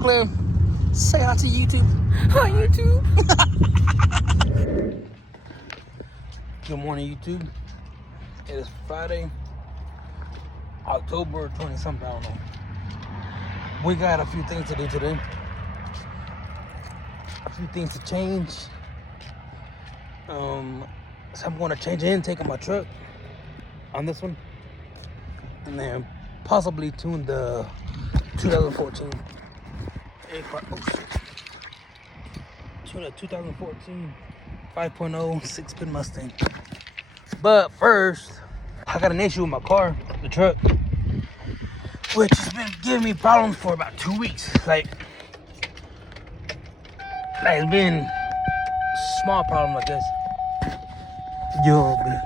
Claire. Say hi to YouTube. Hi, YouTube. Good morning, YouTube. It is Friday, October 20-something, I don't know. We got a few things to do today. A few things to change. So I'm going to change the intake on my truck on this one. And then possibly tune the 2014 tune a 2014 5.0 6-pin Mustang. But first, I got an issue with my car, the truck, which has been giving me problems for about 2 weeks. Like it's been small problem like this. Yo, man.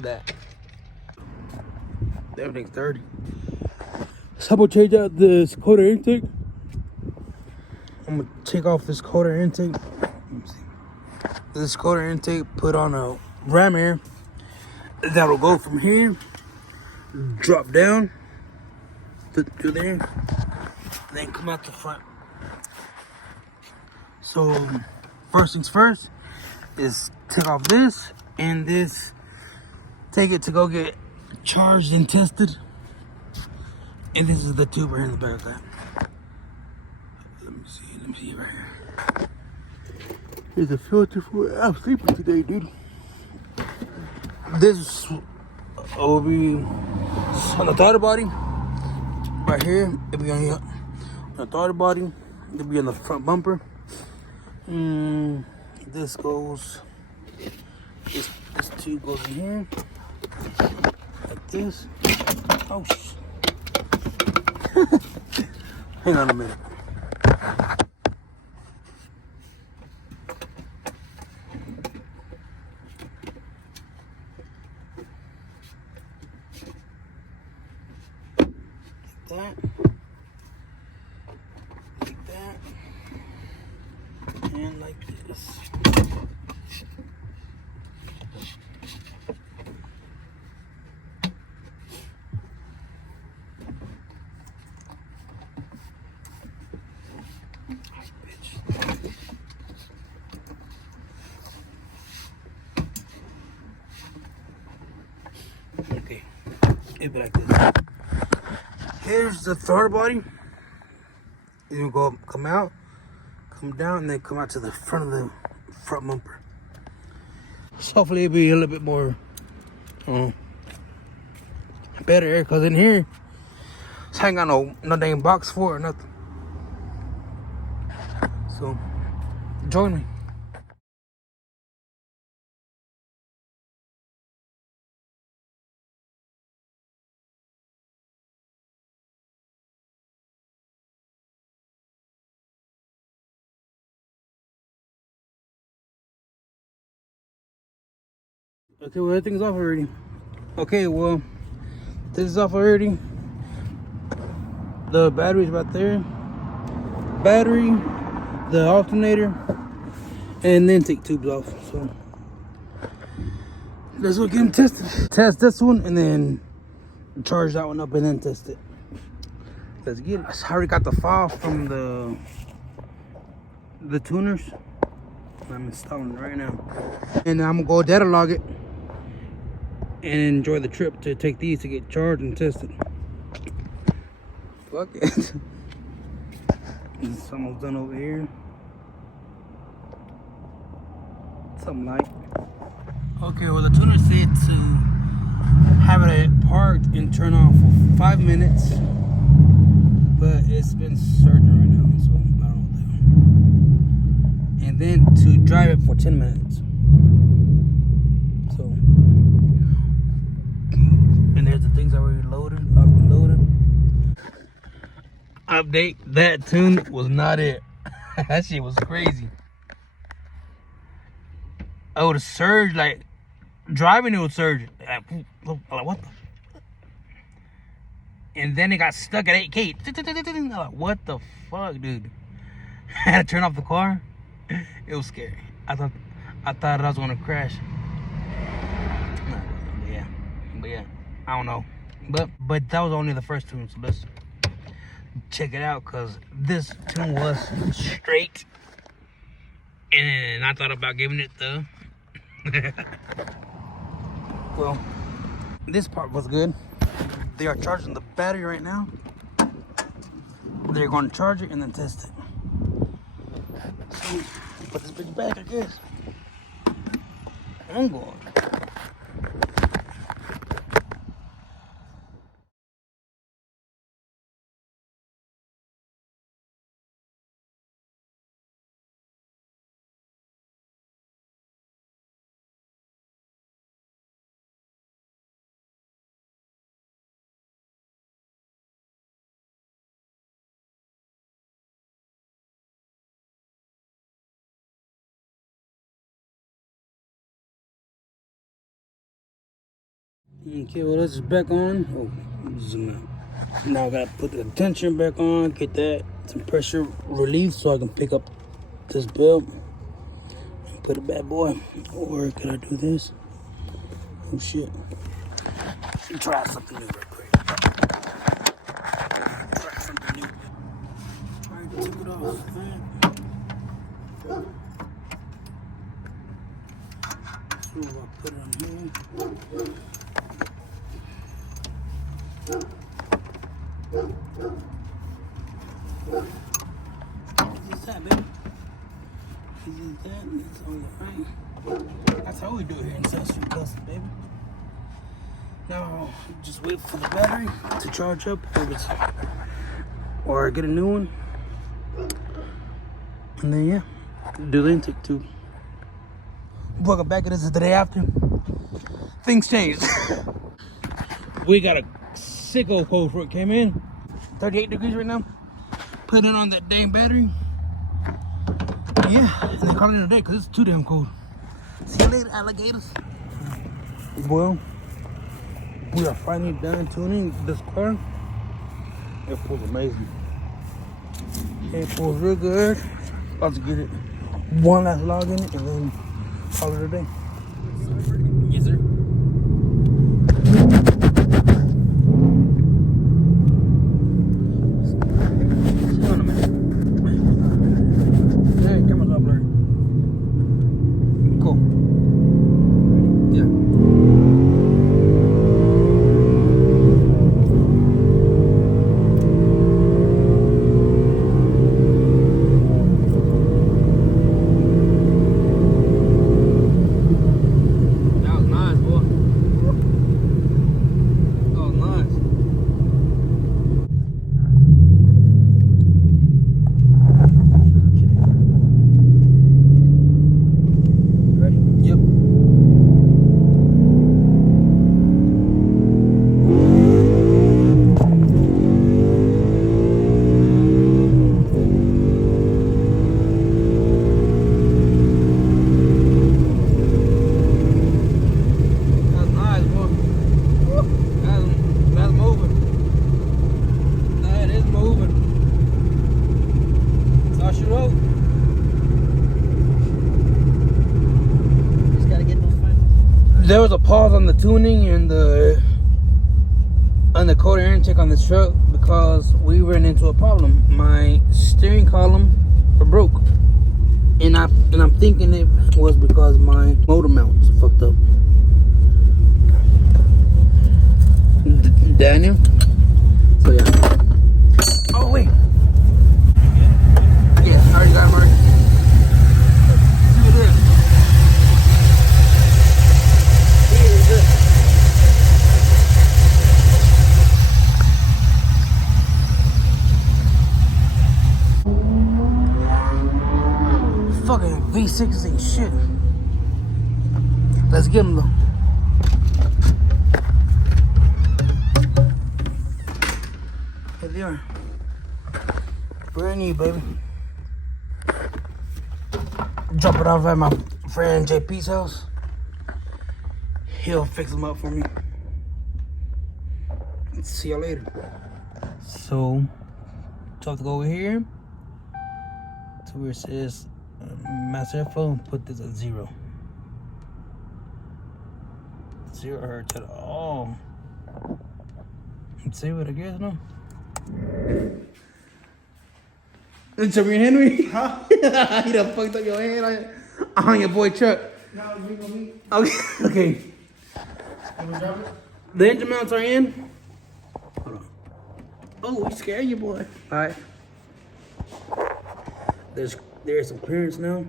That. Everything's dirty. So I'm gonna change out this quarter intake. I'm gonna take off this quarter intake. Let me see. This quarter intake, put on a ram air that'll go from here, drop down to there, then come out the front. So first things first is take off this and this, take it to go get charged and tested. And this is the tube right in the back of that. Let me see right here. Here's a filter for it. I'm sleeping today, dude. This will be on the throttle body. Right here, it'll be on the throttle body. It'll be on the front bumper. This goes, this tube goes in here. Like this. Oh, hang on a minute. Like that, and like this. Okay, it'll be like this. Here's the throttle body. It'll come out, come down, and then come out to the front of the front bumper. So hopefully it'll be a little bit more better air, because in here, I ain't got no dang box for it or nothing. So join me. Okay, well, everything's off already. Okay, well, this is off already. The battery's right there. Battery, the alternator, and then take tubes off. So let's go get them tested. Test this one and then charge that one up and then test it. Let's get it. I already got the file from the tuners. I'm installing it right now. And I'm gonna go data log it and enjoy the trip to take these to get charged and tested. Fuck it. It's almost done over here. Something like. Okay, well, the tuner said to have it parked and turn on for 5 minutes, but it's been surging right now, so I don't know what the hell. And then to drive it for 10 minutes. So, and there's the things already loaded, locked and loaded. Update, that tune was not it. That shit was crazy. I would have surged, like driving it would surge. Like what the? And then it got stuck at 8K. I'm like, what the fuck, dude? I had to turn off the car. It was scary. I thought I was gonna crash. But yeah, I don't know. But that was only the first tune, so let's check it out, because this tune was straight, and I thought about giving it the well, this part was good. They are charging the battery right now. They're going to charge it and then test it. So, put this bitch back, I guess. I'm going. Okay, well, this is back on. Oh, zoom out. Now I gotta put the tension back on, get that some pressure relief so I can pick up this belt and put it bad boy. Or could I do this? Oh shit. Try something new real quick. Try something new. Alright, took it off. So I'll put it on here. Easy that, baby. Easy that. It's on the right. That's how we do it here in South Street Custom, baby. Now, just wait for the battery to charge up, or get a new one, and then yeah, do the intake tube. Welcome back. It is the day after. Things changed. We got a sick old cold front came in. 38 degrees right now. Put it on that dang battery. Yeah, and they call it in a day because it's too damn cold. See you later, alligators. Well, we are finally done tuning this car. It pulls amazing. It pulls real good. About to get it one last log in it and then call it a day. Yes, sir. There was a pause on the tuning and the cold air intake on this truck because we ran into a problem. My steering column broke, and I'm thinking it was because my motor mounts fucked up. Daniel. So yeah. Oh wait. Yeah, I already got him already. See what it is. Fucking V6s ain't shit. Let's get them though. Here they are. Brand new, baby. Drop it off at my friend JP's house. He'll fix them up for me. See y'all later. So have to go over here to where it says master info and put this at 0. 0 hertz at all. Let's see what I guess, no? It's your Henry? Huh? You done fucked up your hand on your boy truck. No, we gonna meet. Okay. Okay. You wanna drop it? The engine mounts are in. Hold on. Oh, we scared you, boy. All right. There's some clearance now.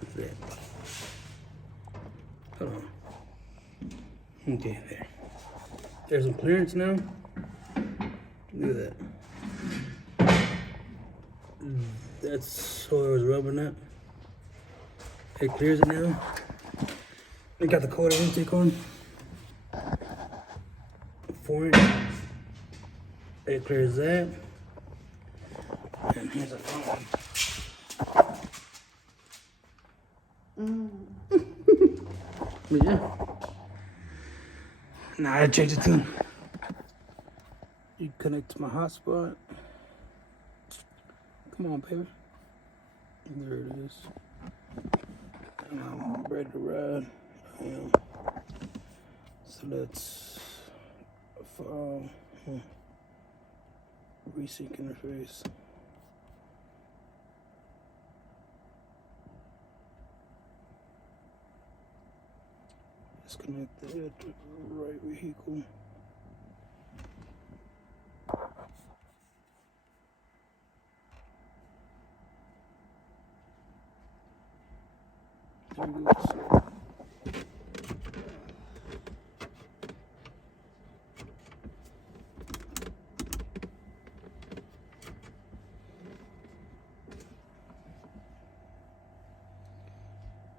What's that? Hold on. Okay, there. There's some clearance now. Look at that. That's where it was rubbing at. It clears it now. We got the quarter intake on. 4-inch. It clears that. And here's a phone. But yeah. Now I change it too. You connect to my hotspot. Come on, baby. There it is. And I'm ready to ride. I am. So let's resync interface. Disconnect the head to the right vehicle. There we go. So,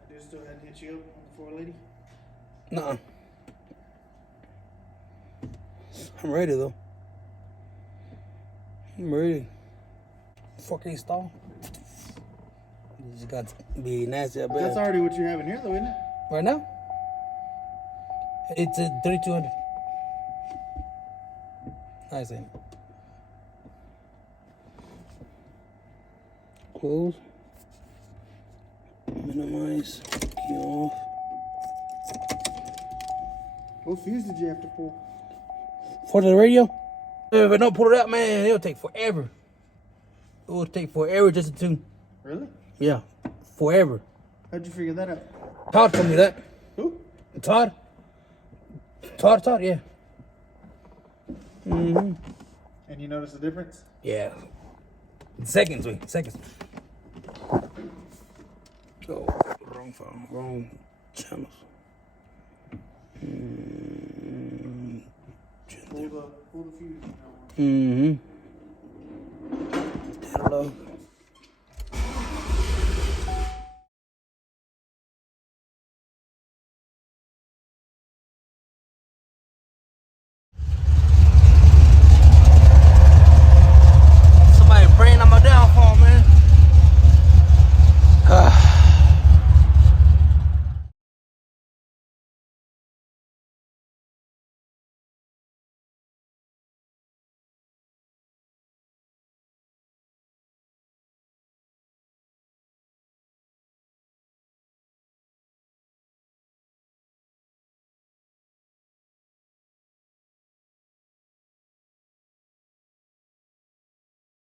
I just still had to hit you up on the 480. nuh-uh. I'm ready though. I'm ready. Fucking stall. You just got to be nasty up That's there. already what you have in here, though, isn't it? Right now? It's a 3200. Nice, ain't it? Close. Minimize. Key off. What fuse did you have to pull? For the radio? If I don't pull it out, man, it'll take forever. It will take forever just to tune. Really? Yeah, forever. How'd you figure that out? Todd told me that. Who? Todd, yeah. Mm-hmm. And you notice the difference? Yeah. Seconds. Oh, wrong phone, wrong channels. Pull the fuse. Mm-hmm. Hello.